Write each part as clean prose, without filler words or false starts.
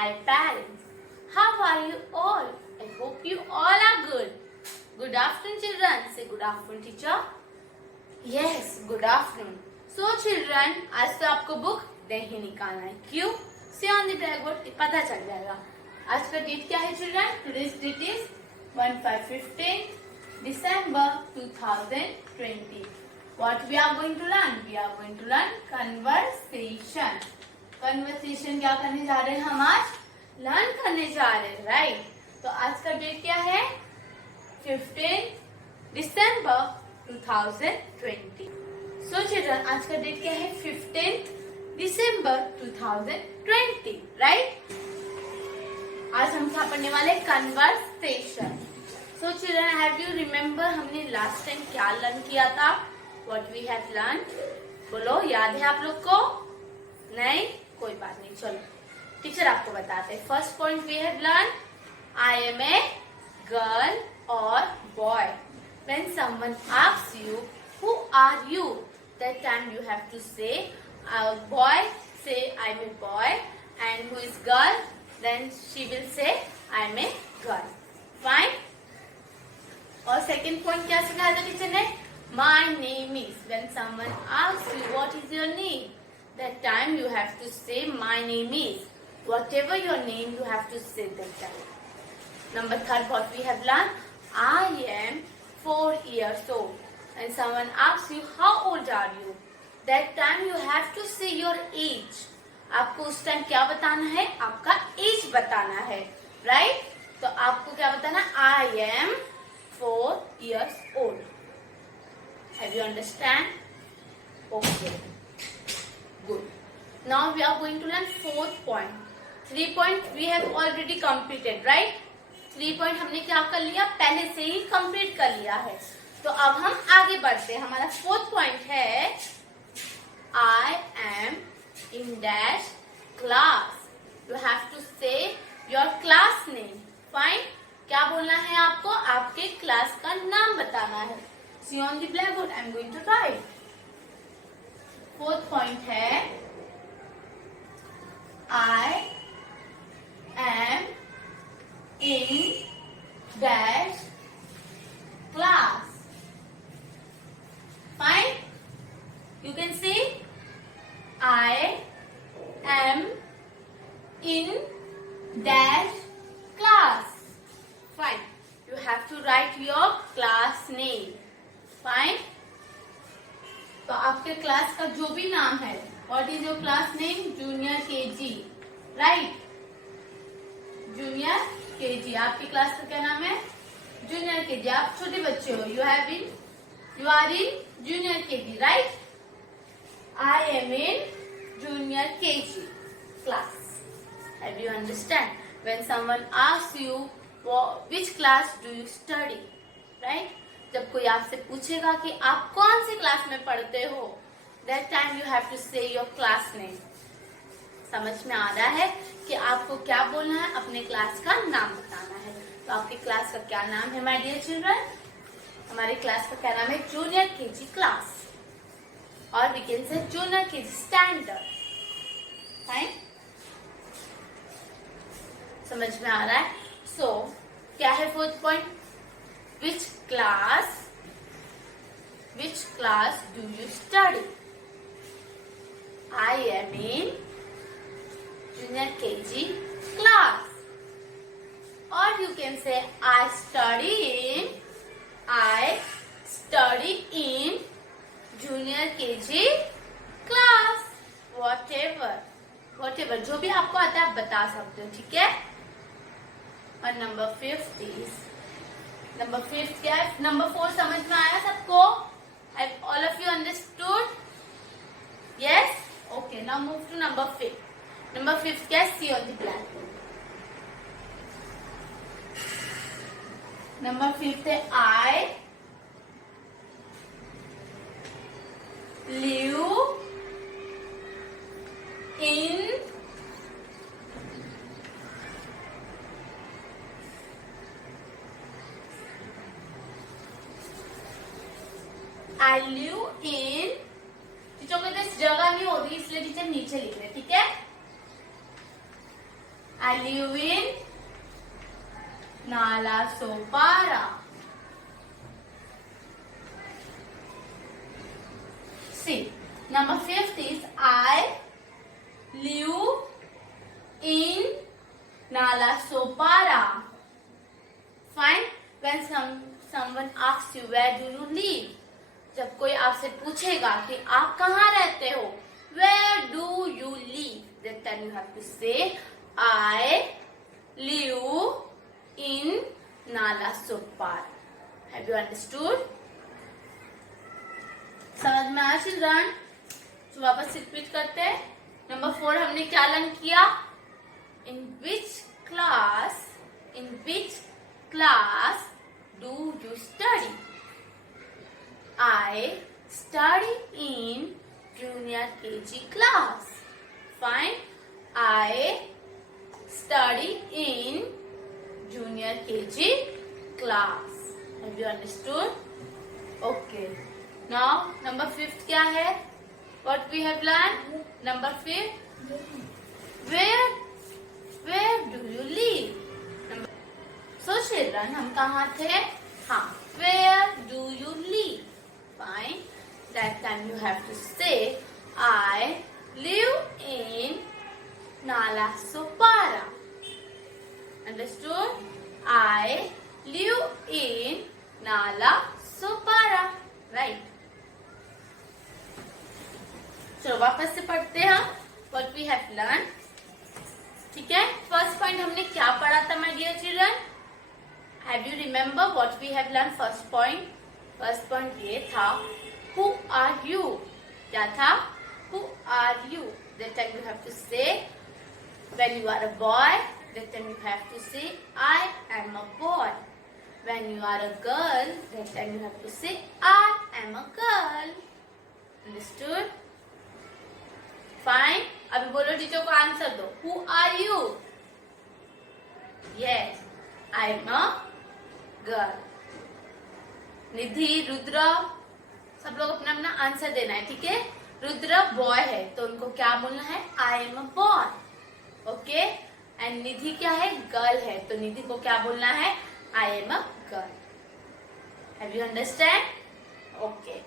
Hi parents. How are you all? I hope you all are good. Good afternoon children. Say good afternoon teacher. Yes, good afternoon. So children, आज तो आपको book नहीं निकालना है. क्यों? See on the blackboard पता चल जाएगा. आज का डेट क्या है children? Today's date is 15 December 2020. What we are going to learn? We are going to learn conversation. Conversation क्या करने जा रहे हैं हम आज? लर्न करने जा रहे हैं, राइट? तो आज का डेट क्या है? 15 दिसंबर 2020. सो चिल्ड्रन, आज का डेट क्या है? 15 दिसंबर 2020, राइट? आज हम क्या पढ़ने वाले? Conversation. So children, have you remember हमने लास्ट टाइम क्या लर्न किया था? What we have learn? बोलो, याद है आप लोग को? नहीं? कोई बात नहीं, चलो टीचर आपको बताते हैं. First point we have learn, I am a girl और boy. When someone asks you who are you, that time you have to say boy, say I am a boy, and who is girl, then she will say I am a girl. Fine. और second point क्या सिखाया था टीचर ने? My name is. When someone asks you what is your name, that time you have to say my name is. Whatever your name, you have to say that time. Number third, what we have learned, I am 4 years old. And someone asks you how old are you, that time you have to say your age. आपको उस time क्या बताना है? आपका as बताना है, right? तो आपको क्या बताना? I am 4 years old. Have you understand? Okay. Good. Now we are going to learn fourth point. 3 point we have already completed, right? 3 point हमने क्या कर लिया? पहले से ही कंप्लीट कर लिया है. तो अब हम आगे बढ़ते हैं. हमारा फोर्थ पॉइंट है I am in dash class. You have to say your class name. Fine. क्या बोलना है आपको? आपके क्लास का नाम बताना है. See on the blackboard. I am going to write. Fourth point है I am in dash class. Fine. You can see I am in dash class. Fine. You have to write your class name. Fine. तो आपके class का जो भी नाम है, what is your class name? Junior KG, right? Junior KG. आपकी class का क्या नाम है? Junior KG. आप छोटे बच्चे हो. You are in junior KG, right? I am in junior KG class. Have you understand? When someone asks you which class do you study, right? जब कोई आपसे पूछेगा कि आप कौन सी क्लास में पढ़ते हो, that time you have to say your class name. समझ में आ रहा है कि आपको क्या बोलना है? अपने क्लास का नाम बताना है. तो आपकी क्लास का क्या नाम है माय डियर चिल्ड्रन? हमारी क्लास का क्या नाम है? जूनियर केजी क्लास, और we can say junior KG standard. Fine. समझ में आ रहा है? सो क्या है fourth point? Which class do you study? I am in junior KG class. Or you can say I study in junior KG class. Whatever जो भी आपको आता है आप बता सकते हो, ठीक है? और नंबर 5 is नंबर 5 क्या है? नंबर 4 समझ में आया सबको? All of you understood? Yes? Okay. Now move to number 5. Number 5 क्या है? See on the blackboard. Number 5 है I live in I live in. Teacher कहते जगह नहीं होगी इसलिए टीचर नीचे लिख रहे, ठीक है? I live in Nala Sopara. See, number 5 is I live in Nala Sopara. Fine. When someone asks you where do you live, जब कोई आपसे पूछेगा कि आप कहाँ रहते हो, where do you live, that time you have to say I live in Nala Sopara. Have you understood? समझ में आया चिल्ड्रन? तो वापस रिपीट करते हैं. नंबर 4 हमने क्या लर्न किया? In which class do you study? I study in junior KG class. Fine. I study in junior KG class. Have you understood? Okay. Now number 5 क्या है? What we have learned? Number 5. Where do you live? So children, हम कहाँ थे? हाँ. Where do you live? Fine. That time you have to say I live in Nala Sopara. Understood? I live in Nala Sopara. Right. चलो वापस से पढ़ते हैं हम what we have learned. ठीक है. फर्स्ट पॉइंट हमने क्या पढ़ा था my dear children? Have you remember what we have learned? First point ये था who are you? क्या था? Who are you? That time you have to say when you are a boy. That time you have to say I am a boy. When you are a girl, that time you have to say I am a girl. Understood? Fine. अभी बोलो teacher को answer दो. Who are you? Yes, I am a girl. निधि, रुद्र, सब लोग अपना अपना answer देना है. ठीक है. रुद्र बॉय है तो उनको क्या बोलना है? I am a boy. Okay. And Nidhi क्या है? गर्ल है तो निधि को क्या बोलना है? I am a girl. Have you understand? Okay.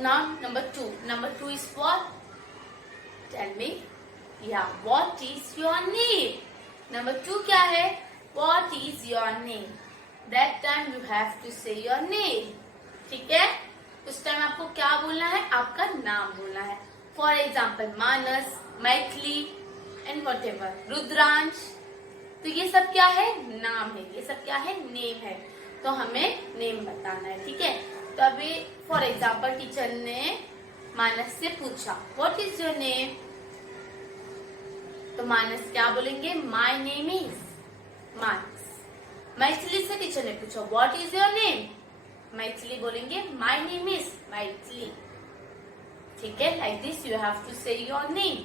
Now number 2. Number 2 is what? Tell me. Yeah. What is your name? Number 2 क्या है? What is your name? That time you have to say your name. ठीक है? उस time आपको क्या बोलना है? आपका नाम बोलना है. For example, Manas, Maithili and whatever. Rudransh. तो ये सब क्या है? नाम है. ये सब क्या है? नेम है. तो हमें नेम बताना है. ठीक है. तो अभी फॉर एग्जाम्पल टीचर ने मानस से पूछा व्हाट इज योर नेम. तो मानस क्या बोलेंगे? My name is Manas. Maithili से टीचर ने पूछा what is your name. Maithili बोलेंगे माय नेम इज मैथिली. ठीक है. Like this you have to say your name.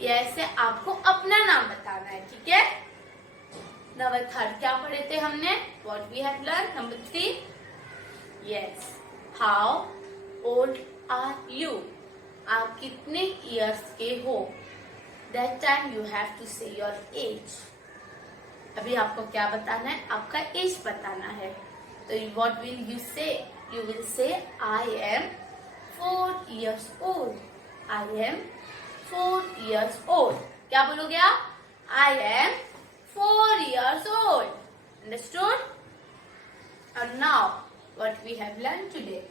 ये ऐसे आपको अपना नाम बताना है. ठीक है. नंबर 3 क्या पढ़े थे हमने? What we have learn. Number 3. Yes. How old are you? आप कितने years के हो? That time you have to say your age. अभी आपको क्या बताना है? आपका एज बताना है. तो what will you say? You will say I am 4 years old. I am 4 years old. क्या बोलोगे आप? I am 4 years old. Understood? And now what we have learned today.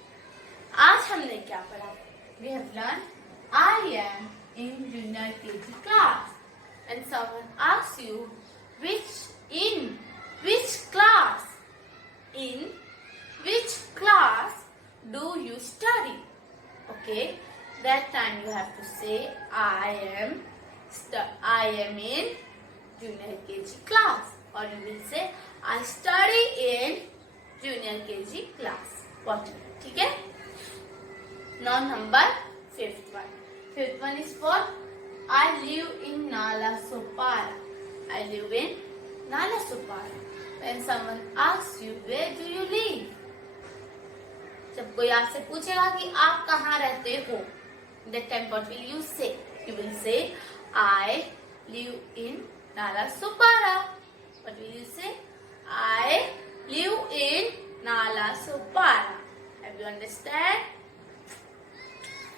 आज हमने क्या पढ़ा? We have learned I am in junior KG class. And someone asks you in which class do you study? Okay, that time you have to say I am in junior KG class, or you will say I study in junior KG class. What? ठीक है. Now number 5th one. 5th one is what? I live in Nala Sopara. I live in Nala Sopara. When someone asks you where do you live? जब कोई आपसे पूछेगा कि आप कहाँ रहते हो, that time what will you say? You will say I live in Nalasopara. What will you say? I live in Nalasopara. Have you understand?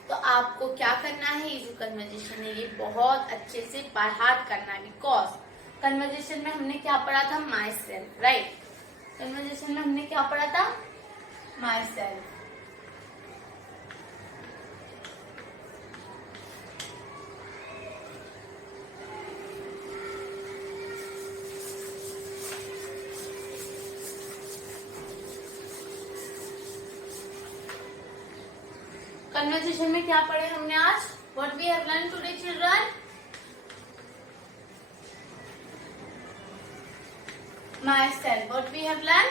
तो आपको क्या करना है, ये जो कन्वर्जेशन है ये बहुत अच्छे से बाय हार्ट करना है, बिकॉज कन्वर्जेशन में हमने क्या पढ़ा था, माई सेल्फ, राइट। कन्वर्जेशन में हमने क्या पढ़ा था, माई सेल्फ। कन्वर्सेशन में क्या पढ़े हमने आज, what we have learn today children, myself. What we have learn,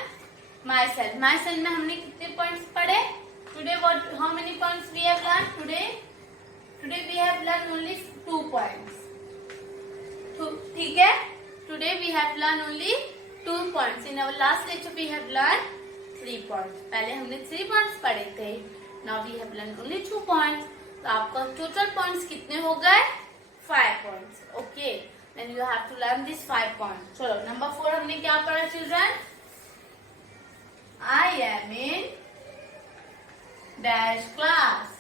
myself. Myself में हमने कितने पॉइंट्स पढ़े today, what how many points we have learn today, today we have learn only 2 points, ठीक है। Today we have learn only 2 points, in our last lecture we have learn 3 points. पहले हमने 3 points पढ़े थे, now we have learn only 2 points. तो आपका total points कितने हो गए, 5 points, okay. Then you have to learn this 5 points. चलो नंबर 4 हमने क्या पढ़ा children, I am in dash class.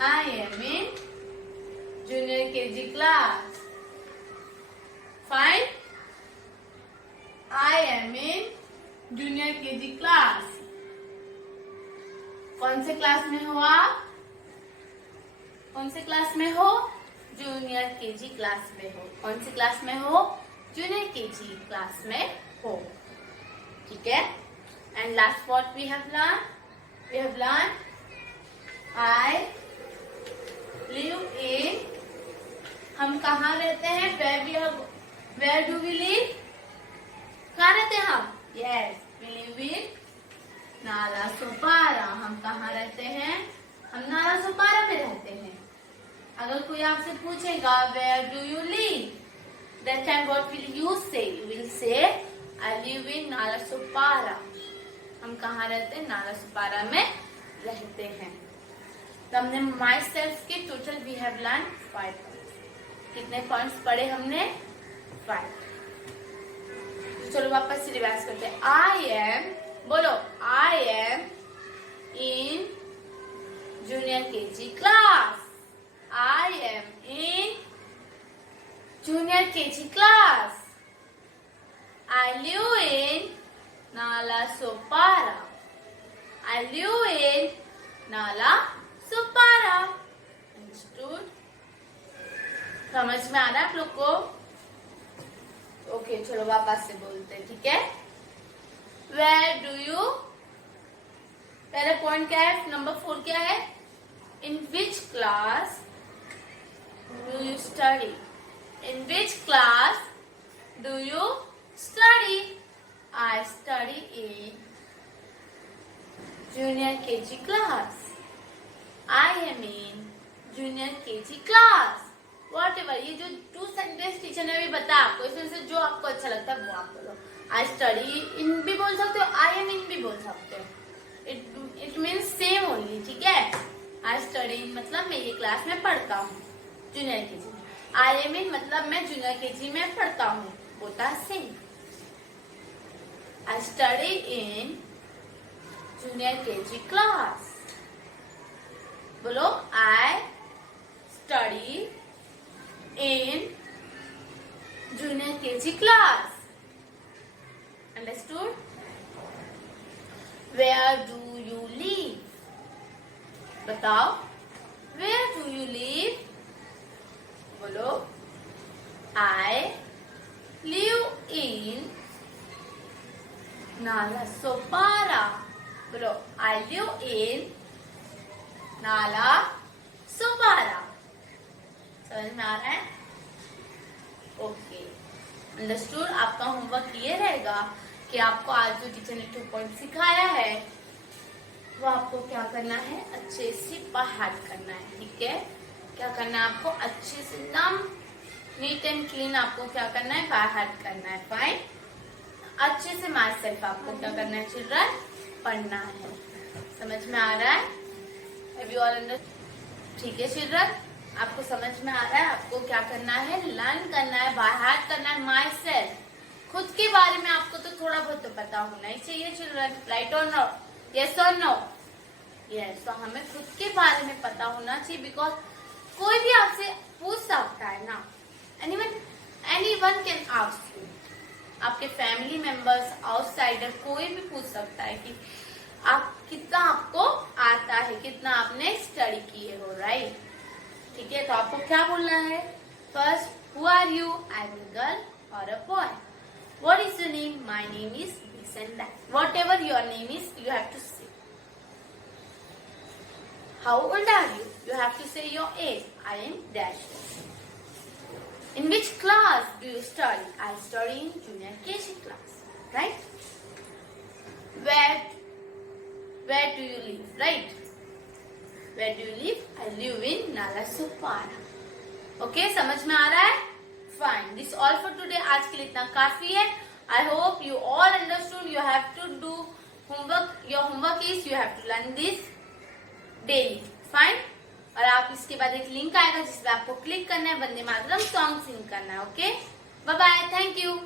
I am in junior KG class. Fine. I am in junior KG class. कौन से class में हो आप, कौन से क्लास में हो, जूनियर केजी क्लास में हो। कौन से क्लास में हो, जूनियर केजी क्लास में हो, ठीक है। And last what we have learn, we have learn I live in, हम कहाँ रहते हैं, वेयर डू वी लिव, कहाँ रहते हैं हम, yes we live in Nalasopara. हम कहाँ रहते हैं, हम नालासोपारा में रहते हैं। अगर कोई आपसे पूछेगा where do you live, that time what will you say, you will say I live in Nalasopara. हम कहाँ रहते हैं, नालासोपारा में रहते हैं। तो हमने माई सेल्फ के total we have learn 5 points. कितने पॉइंट्स पढ़े हमने, 5। तो चलो वापस से रिवाइज करते हैं। आई एम, बोलो आई am in junior KG class, I am in junior KG class, I live in Nalasopara, I live in Nalasopara. Understood, समझ में आ रहा है आप लोग को, ओके। चलो वापस से बोलते हैं, ठीक है। वेयर डू यू, पहले पॉइंट क्या है, नंबर 4 क्या है, in which class do you study, in which class do you study, I study in junior KG class, I am in junior KG class. Whatever, ये जो 2 सेंटेंस टीचर ने भी बताया आपको, इसमें से जो आपको अच्छा लगता है वो आप बोलो। आई स्टडी इन भी बोल सकते हो, आई एम इन भी बोल सकते हो, इट मीन्स सेम ओनली, ठीक है। आई स्टडी इन मतलब मैं ये क्लास में पढ़ता हूँ, junior KG. I am in मतलब मैं जूनियर केजी में पढ़ता हूँ, होता है same. I study in junior KG class, बोलो I study in junior KG class. Understood? Where do you live? बताओ, where do you live? बोलो I live in Nalasopara. बोलो I live in Nalasopara. समझ में आ रहा है, ओके। अंडरस्टूड, आपका होमवर्क ये रहेगा कि आपको आज जो टीचर ने 2 पॉइंट सिखाया है वो आपको क्या करना है, अच्छे से बाहर करना है, ठीक है। क्या करना है आपको, अच्छे से एकदम नीट एंड क्लीन आपको क्या करना है, बाहर करना है, फाइन। अच्छे से माई सेल्फ आपको क्या करना है चिल्ड्रन, पढ़ना है। समझ में आ रहा है? Have you all understood? ठीक है चिल्ड्रन, आपको समझ में आ रहा है आपको क्या करना है, लर्न करना है, बाय हार्ट करना है माई सेल्फ। खुद के बारे में आपको तो थोड़ा बहुत तो पता होना ही चाहिए चिल्ड्रन, राइट और नो, यस और नो? यस, तो हमें खुद के बारे में पता होना चाहिए, बिकॉज कोई भी आपसे पूछ सकता है ना, एनीवन कैन आस्क यू, आपके फैमिली मेंबर्स, आउटसाइडर, कोई भी पूछ सकता है कि आप कितना आपको आता है, कितना आपने स्टडी किए हो, राइट? ठीक है, तो आपको क्या बोलना है? First, who are you? I am a girl और a boy. What is your name? My name is this and that. Whatever your name is, you have to say. How old are you? You have to say your age. I am dash. In which class do you study? I study in junior KG class, right? Where do you live, right? Where do you live? I live in Nalasopara. Okay, समझ में आ रहा है? Fine. This all for today. आज के लिए इतना काफी है. I hope you all understood. You have to do homework. Your homework is you have to learn this daily. Fine. और आप इसके बाद एक लिंक आएगा जिसमें आपको क्लिक करना है, वंदे मातरम सॉन्ग सिंग करना है। Okay, bye bye, thank you.